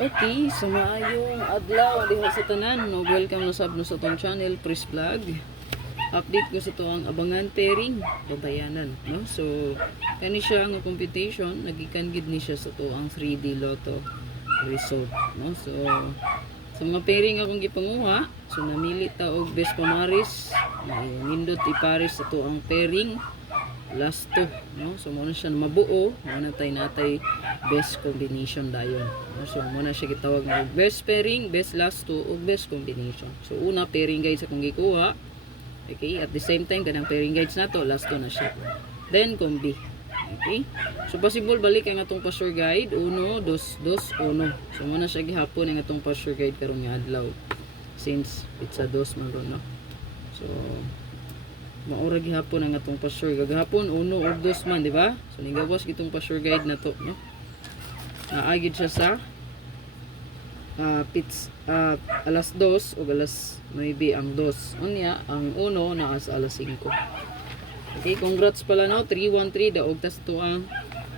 Okay, so maayong adlaw diha sa tanan. No, welcome na sab no sa tong channel, Chris Vlog. Update ko sa to ang abangan pairing bantayanan, no? So kani siya nga competition, nagikan gid ni siya sa to ang 3D Lotto result, no? So sa mga pairing akong gipanguha, so namili ta og best pamaris, nindot ipares sa to ang pairing last two, no? So muna siya mabuo, muna natay best combination dayon, no? So muna siya gitawag na best pairing, best last two ug best combination. So una pairing guides akong gikuha, okay, at the same time kanang pairing guides nato last two na siya, then combi. Okay, so possible balik ang atong password guide 1, 2, 2, 1. So muna siya gihapon ang atong password guide karon nga adlaw, since it's a 2 man ron, no? So maura gihapon ang atong password gagahapon 1 or 2 man, di ba? So nigawas gitong password guide na to, no? Naagid siya sa alas 2 o alas 9 ang 2 unya, ang 1 naa sa alas 5. Okay, congrats pala, no? 313 daog tas to ang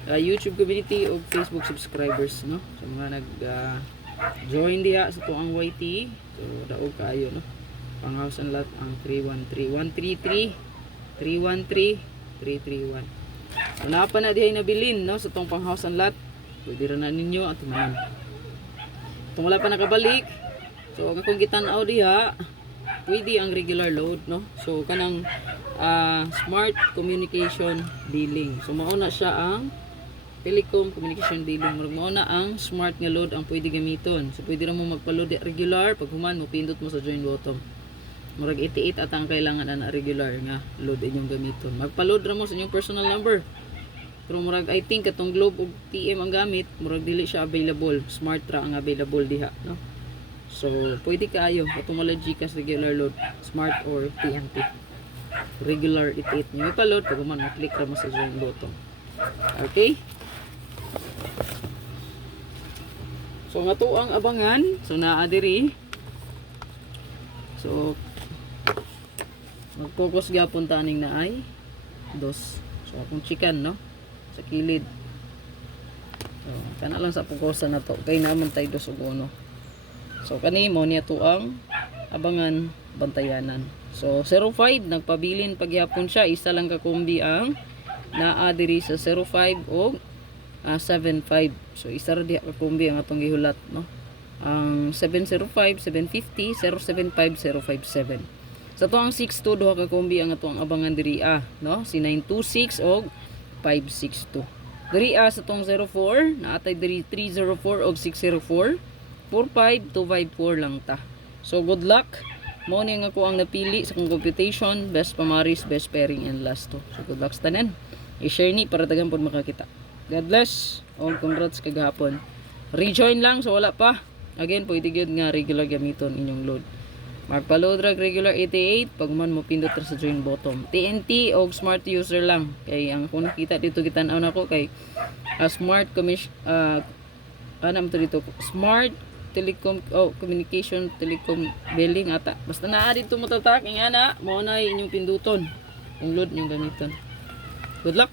YouTube community o Facebook subscribers, no? So mga nag join diha sa to ang YT, so daog kaayo, no? Panghouse lot ang 313 133 313 331. So napa na dihay nabilin, no, sa tong panghouse lot. Pwede ra na ninyo at man. Kung wala pa nakabalik, so kung gitan-aw diha, pwede ang regular load, no? So kanang smart communication billing. So mauna siya ang telecom communication billing. Mauna ang smart nga load ang pwede gamiton. So pwede ra mo magpa-load regular, pag human mo pindot mo sa join button. Murag 88 at ang kailangan na regular nga load inyong gamiton. Magpa-load ra mo sa inyong personal number. Pero murag I think katong Globe ug TM ang gamit, murag dili siya available. Smart ra ang available diha, no? So pwede kaayo katong wala GCash regular load, smart or TNT. Regular 88 niyo ipa-load pag man click ra mo sa join button. Okay? So nga to ang abangan, so naa diri. So mag-focus gyapon taning naay 2. So akong chicken, no, sa kilid. So kana lang sa fokusan na to kay naman tay 2 ug 1. So kani mo niya to ang abangan bantayanan. So 05 nagpabilin pagyapon siya, isa lang ka kombi ang naa diri sa 05 og 75. So isa ra diha ka kombi ang atong gihulat, no. Ang 705, 750, 075, 057. Sa to ang 62 duha ka kombi ang atong abangan diri no, si 926 og 562. Diri sa tong 04 naatay diri 304 og 604, 45 254 lang ta. So good luck. Mao ni nga ko ang napili sa kong computation, best pamaris, best pairing and last two. So good luck sa tanan. I-share ni para daghan pod makakita. God bless. Og congrats kagahapon. Rejoin lang so wala pa. Again, pwede gyud nga regular gamiton inyong load. Magpa-load rag regular 88 pag man mo pindot ra sa join button. TNT og smart user lang. Kay ang kung nakita dito gitan-aw nako kay smart anam to dito, smart telecom communication telecom billing ata. Basta naa dito mo tatak ingana mo na inyong pinduton. Yung load inyong gamiton. Good luck.